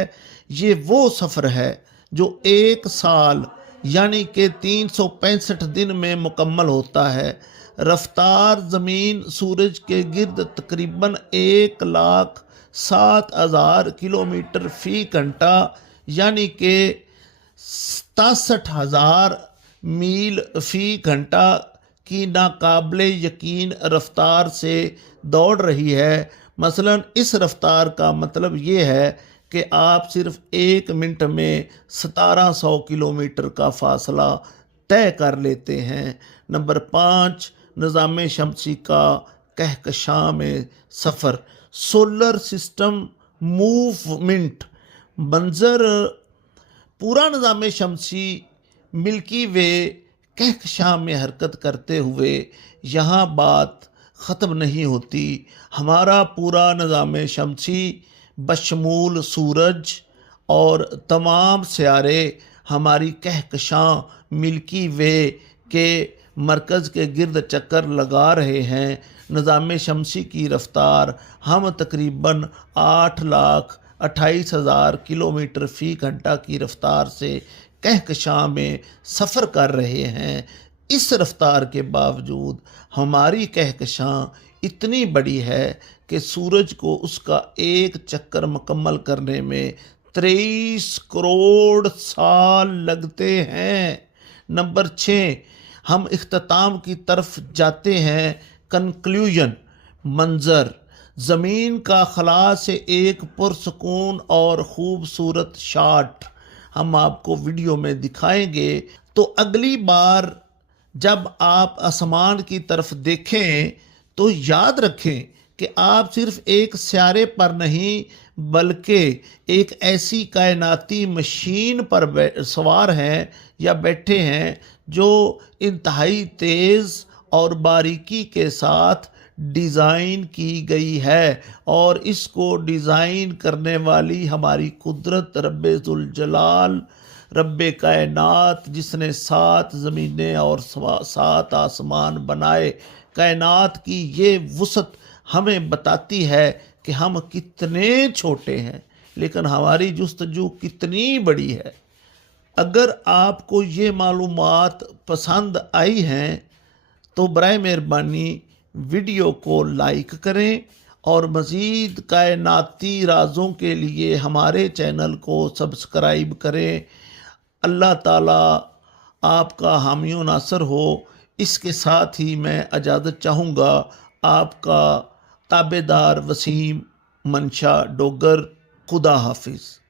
ہے یہ وہ سفر ہے جو 1 سال یعنی کہ 365 دن میں مکمل ہوتا ہے۔ رفتار زمین سورج کے گرد تقریباً 1,07,000 کلومیٹر فی گھنٹہ یعنی کہ 67,000 میل فی گھنٹہ کی ناقابل یقین رفتار سے دوڑ رہی ہے۔ مثلاً اس رفتار کا مطلب یہ ہے کہ آپ صرف 1 منٹ میں 1700 کلومیٹر کا فاصلہ طے کر لیتے ہیں۔ نمبر 5، نظام شمسی کا کہکشاں میں سفر، سولر سسٹم موومنٹ منظر۔ پورا نظام شمسی ملکی وے کہکشاں میں حرکت کرتے ہوئے یہاں بات ختم نہیں ہوتی۔ ہمارا پورا نظام شمسی بشمول سورج اور تمام سیارے ہماری کہکشاں ملکی وے کے مرکز کے گرد چکر لگا رہے ہیں۔ نظام شمسی کی رفتار ہم تقریباً 8,28,000 کلومیٹر فی گھنٹہ کی رفتار سے کہکشاں میں سفر کر رہے ہیں۔ اس رفتار کے باوجود ہماری کہکشاں اتنی بڑی ہے کہ سورج کو اس کا ایک چکر مکمل کرنے میں 23 کروڑ سال لگتے ہیں۔ نمبر 6، ہم اختتام کی طرف جاتے ہیں۔ کنکلیوژن منظر، زمین کا خلا سے ایک پرسکون اور خوبصورت شاٹ ہم آپ کو ویڈیو میں دکھائیں گے۔ تو اگلی بار جب آپ آسمان کی طرف دیکھیں تو یاد رکھیں کہ آپ صرف ایک سیارے پر نہیں بلکہ ایک ایسی کائناتی مشین پر سوار ہیں یا بیٹھے ہیں جو انتہائی تیز اور باریکی کے ساتھ ڈیزائن کی گئی ہے، اور اس کو ڈیزائن کرنے والی ہماری قدرت رب ذوالجلال، رب کائنات، جس نے 7 زمینیں اور 7 آسمان بنائے۔ کائنات کی یہ وسعت ہمیں بتاتی ہے کہ ہم کتنے چھوٹے ہیں لیکن ہماری جستجو کتنی بڑی ہے۔ اگر آپ کو یہ معلومات پسند آئی ہیں تو برائے مہربانی ویڈیو کو لائک کریں اور مزید کائناتی رازوں کے لیے ہمارے چینل کو سبسکرائب کریں۔ اللہ تعالیٰ آپ کا حامی و ناصر ہو۔ اس کے ساتھ ہی میں اجازت چاہوں گا۔ آپ کا تابع دار وسیم منشا ڈوگر۔ خدا حافظ۔